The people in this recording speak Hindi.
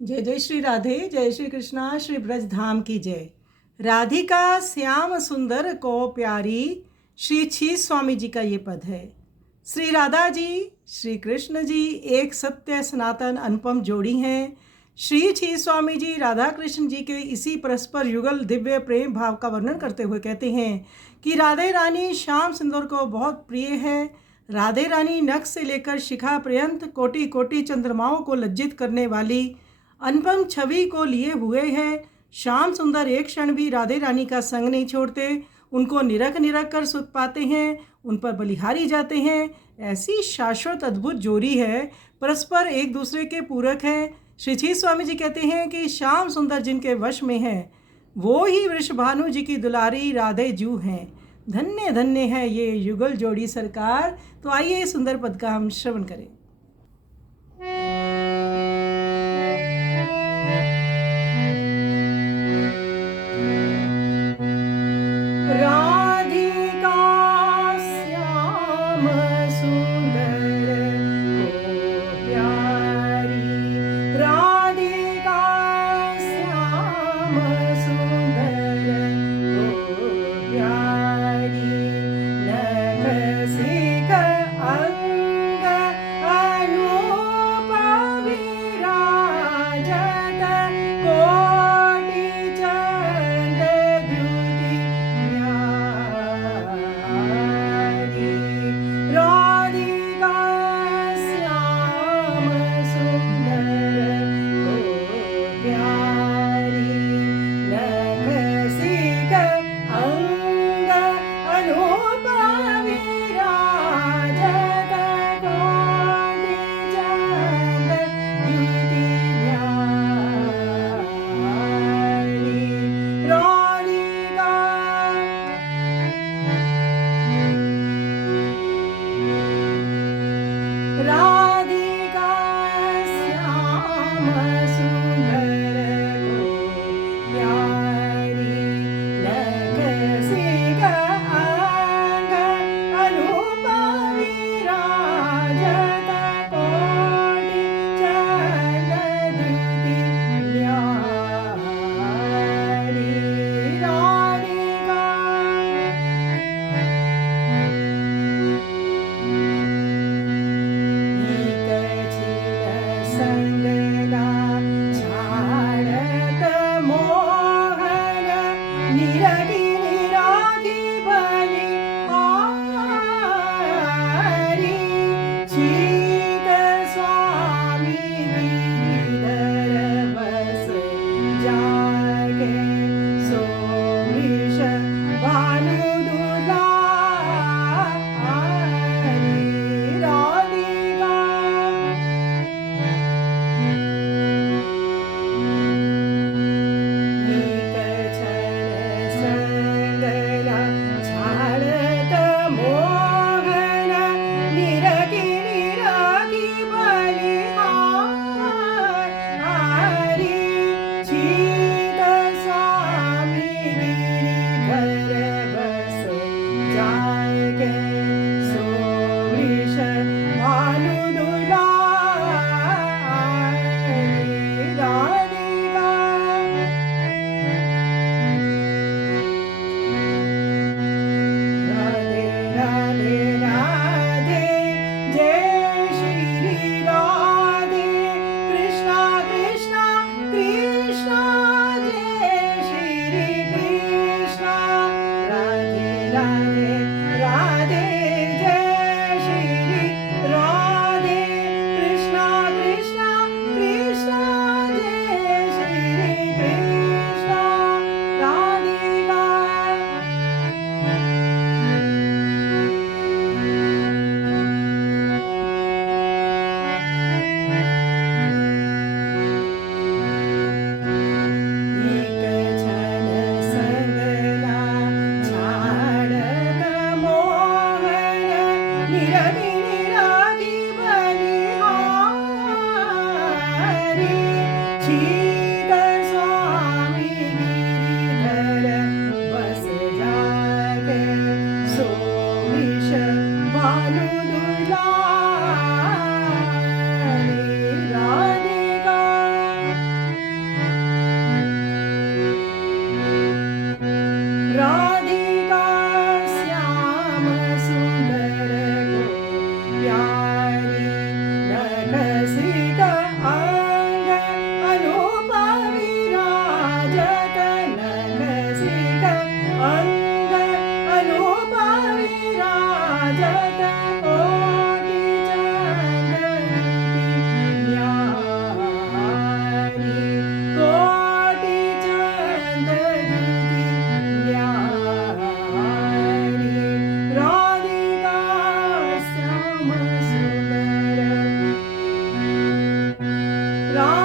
जय जय श्री राधे, जय श्री कृष्णा, श्री ब्रज धाम की जय। राधिका श्याम सुंदर को प्यारी, श्री छी स्वामी जी का ये पद है। श्री राधा जी, श्री कृष्ण जी एक सत्य सनातन अनुपम जोड़ी हैं। श्री छी स्वामी जी राधा कृष्ण जी के इसी परस्पर युगल दिव्य प्रेम भाव का वर्णन करते हुए कहते हैं कि राधे रानी श्याम सुंदर को बहुत प्रिय है। राधे रानी नख से लेकर शिखा पर्यंत कोटि कोटि चंद्रमाओं को लज्जित करने वाली अनुपम छवि को लिए हुए हैं। श्याम सुंदर एक क्षण भी राधे रानी का संग नहीं छोड़ते, उनको निरख निरख कर सुख पाते हैं, उन पर बलिहारी जाते हैं। ऐसी शाश्वत अद्भुत जोड़ी है, परस्पर एक दूसरे के पूरक हैं। श्री छी स्वामी जी कहते हैं कि श्याम सुंदर जिनके वश में है वो ही वृषभानु जी की दुलारी राधे जू हैं। धन्य धन्य है ये युगल जोड़ी सरकार। तो आइए इस सुंदर पद का हम श्रवण करें। राधिका श्याम सुंदर को प्यारी, राधिका श्याम सुंदर को प्यारी, नख शिख अंग अनूप विराजत, कोटि चंद द्युति राधिका श्याम सुंदर को प्यारी, नख शिख अंग अनूप विराजत, कोटि चंद द्युति राधिका श्याम सुंदर को प्यारी, नख शिख अंग अनूप विराजत, कोटि चंद द्युति संगला छाड़त मोहन, निरखि निराखि बलिहारी, छीत स्वामी गिरिधर बस जागे, सो वृषभानु राम